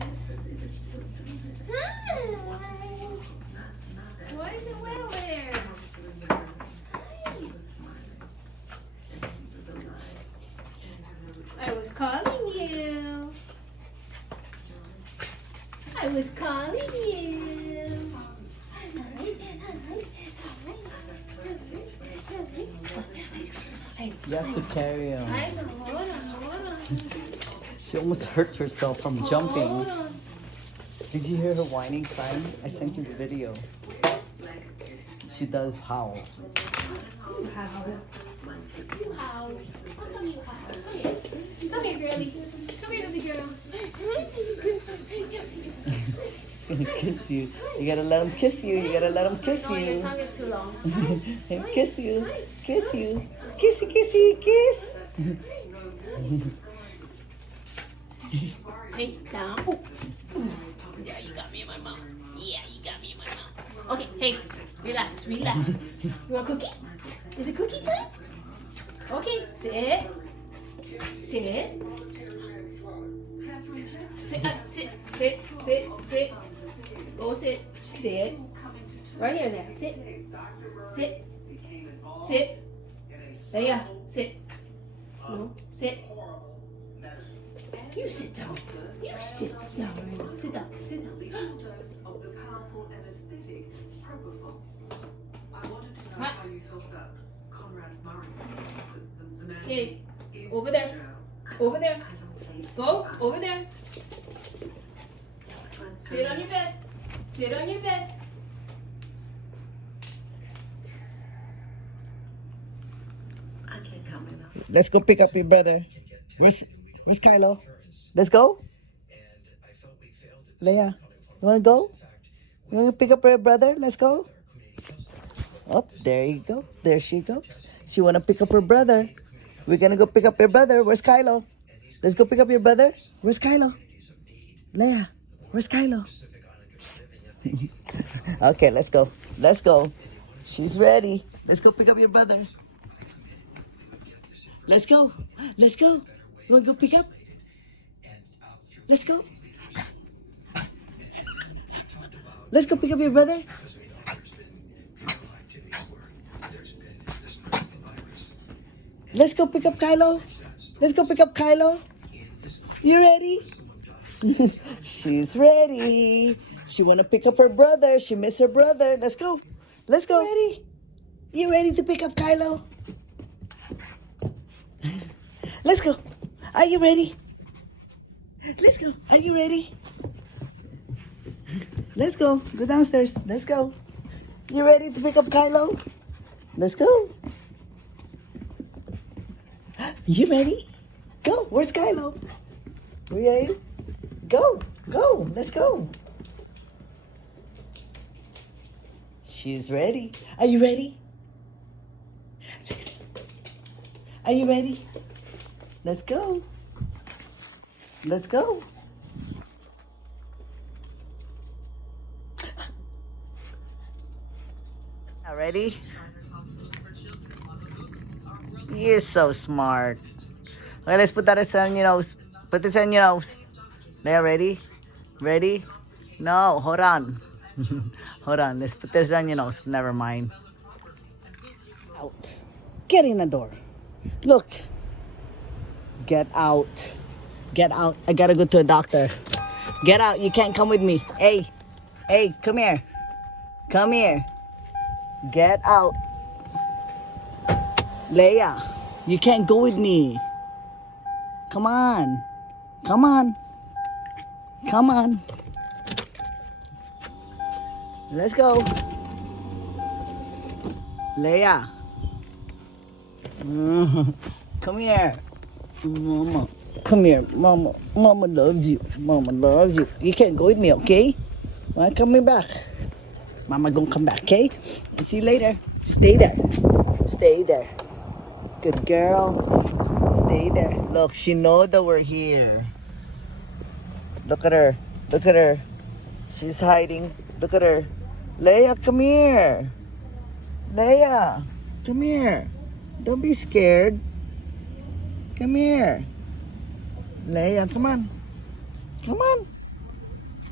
Hi. Why is it wet over there? Hi. I was calling you. I was calling you. You have to carry him. I know. Hold on. She almost hurt herself from jumping. Hold on. Did you hear her whining sign? I sent you the video. She does howl. You howl. You howl. How come you howl? Come here. Come here, girlie. Come here, baby girl. He's gonna kiss you. You gotta let him kiss you. You gotta let him kiss No, your you. tongue is too long. And kiss you. Kiss you. Kissy, kissy, kiss. Hey, down. Ooh. Yeah, you got me in my mouth. Yeah, you got me in my mouth. Okay, hey, relax. You want a cookie? Is it cookie time? Okay, sit. Sit. Sit. Go sit. Sit. Right here, there. Sit. Leia, sit. No, sit. You sit down. You sit down right now. Sit down. Okay, over there. Go, over there. Sit on your bed. Let's go pick up your brother. Where's Kylo? Let's go. Leia, you wanna go? You wanna pick up your brother? Let's go. Oh, there you go. There she goes. She wanna pick up her brother. We're gonna go pick up your brother. Where's Kylo? Let's go pick up your brother. Where's Kylo? Leia, where's Kylo? Okay, let's go. She's ready. Let's go pick up your brother. Let's go. You wanna go pick up? Let's go. Let's go pick up your brother. Let's go pick up Kylo. You ready? She's ready. She wanna pick up her brother. She missed her brother. Let's go. Ready? You ready to pick up Kylo? Let's go. Are you ready? Let's go. Are you ready? Let's go. Go downstairs. Let's go. You ready to pick up Kylo? Let's go. You ready? Go. Where's Kylo? We ready? Go. Let's go. She's ready. Are you ready? Are you ready? Let's go. Ready? You're so smart. Okay, let's put that on your nose. Put this on your nose. There, ready? No, hold on. Hold on, let's put this on your nose. Never mind. Out. Get in the door. Look. Get out. I gotta go to a doctor. Get out. You can't come with me. Hey, come here. Get out. Leia, you can't go with me. Come on. Let's go. Leia. Come here. Mama. Come here. Mama loves you. You can't go with me, okay? I'm coming back. Mama gonna come back, okay? I'll see you later. Stay there. Good girl. Stay there. Look, she knows that we're here. Look at her. She's hiding. Look at her. Leia, come here. Don't be scared. Come here. Leia, come on.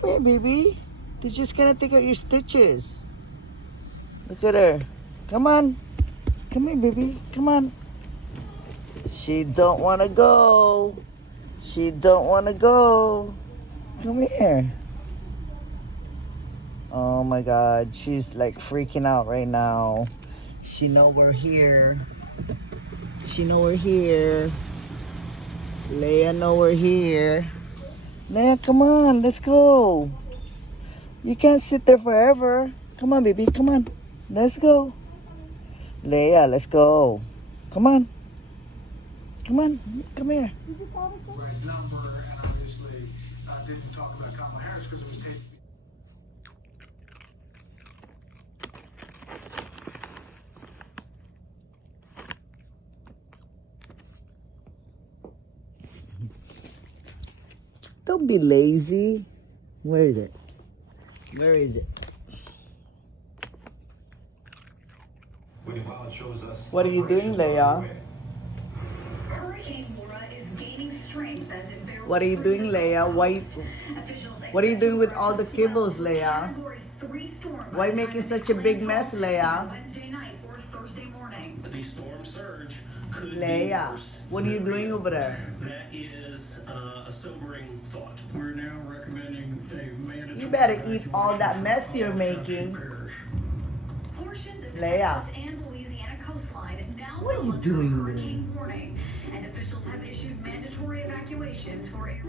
Come here, baby. They're just gonna take out your stitches. Look at her. Come on. Come here, baby. Come on. She don't want to go. She don't want to go. Come here. Oh my God. She's like freaking out right now. She know we're here. She know we're here. Leia know we're here. Leia, come on. Let's go. You can't sit there forever. Come on, baby. Come on. Let's go. Leia, let's go. Come on. Come on. Come here. Right number, and obviously didn't talk about Kamala Harris because it was taken. Don't be lazy. Where is it? Where is it? What are you doing, Leia? Hurricane Laura is gaining strength as it barrels. What are you doing, Leia? Why? What are you doing with all the kibbles, Leia? Why are you making such a big mess, Leia? Wednesday night or Thursday morning. The storm surge could Leia, be worse. what are you doing over there? That is a sobering thought. We're now recommending a mandatory. You better eat all that mess you're making. Portions of the Leia. Texas and Louisiana coastline now What are you under doing? hurricane warning, and officials have issued mandatory evacuations for areas.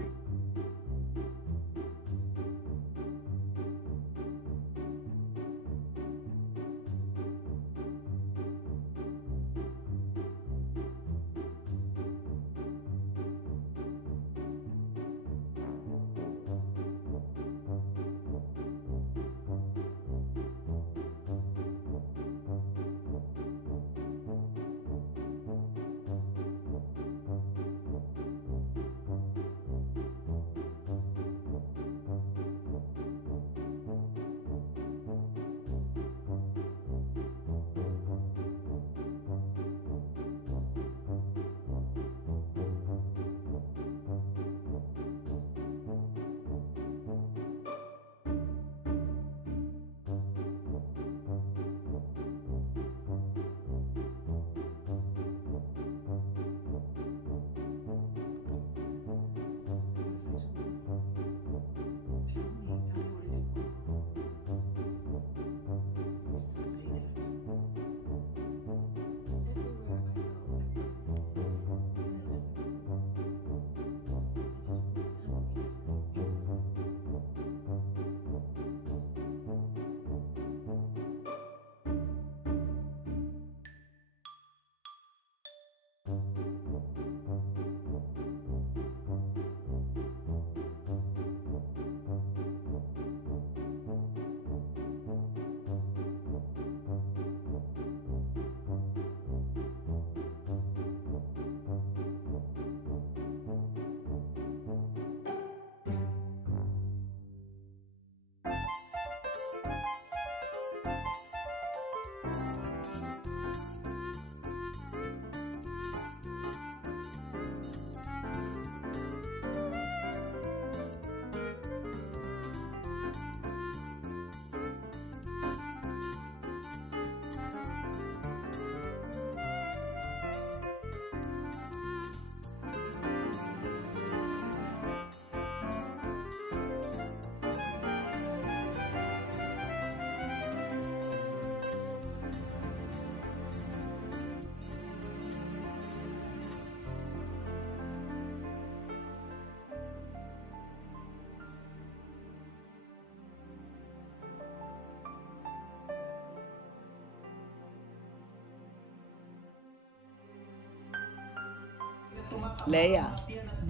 Leia,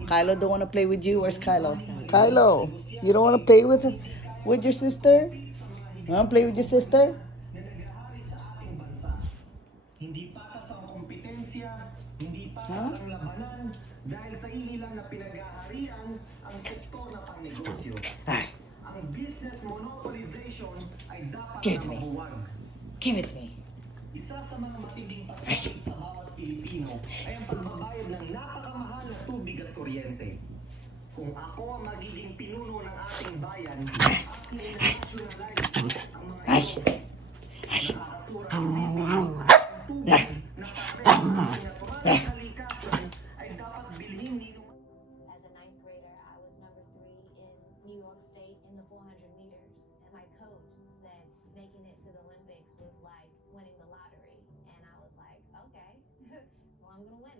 Kylo don't want to play with you. Where's Kylo? Kylo, you don't want to play with your sister? You want to play with your sister? Hindi patas ang kompetensya, hindi patas Huh? ang labanan dahil sa iilang na pinag-aharian ang sektor na pangnegosyo. Ay, Ang business monopolization ay dapat Give it na to me. mabuwag. give it to me. Isa sa mga matinding pasakit sa bawat Pilipino ay ang pagbabayad ng napakamahal na tubig at kuryente. Kung ako ang magiging pinuno ng ating bayan, aking i-nationalize ang mga ito. Nakakasura isipin ang tubig na parehas sa natural na kalikasan ay dapat bilhin ninong. As a ninth grader, I was number 3 in New York State in the 400 meters. And my coach said making it to the Olympics was like winning the lottery. And I was like, okay, well, I'm going to win.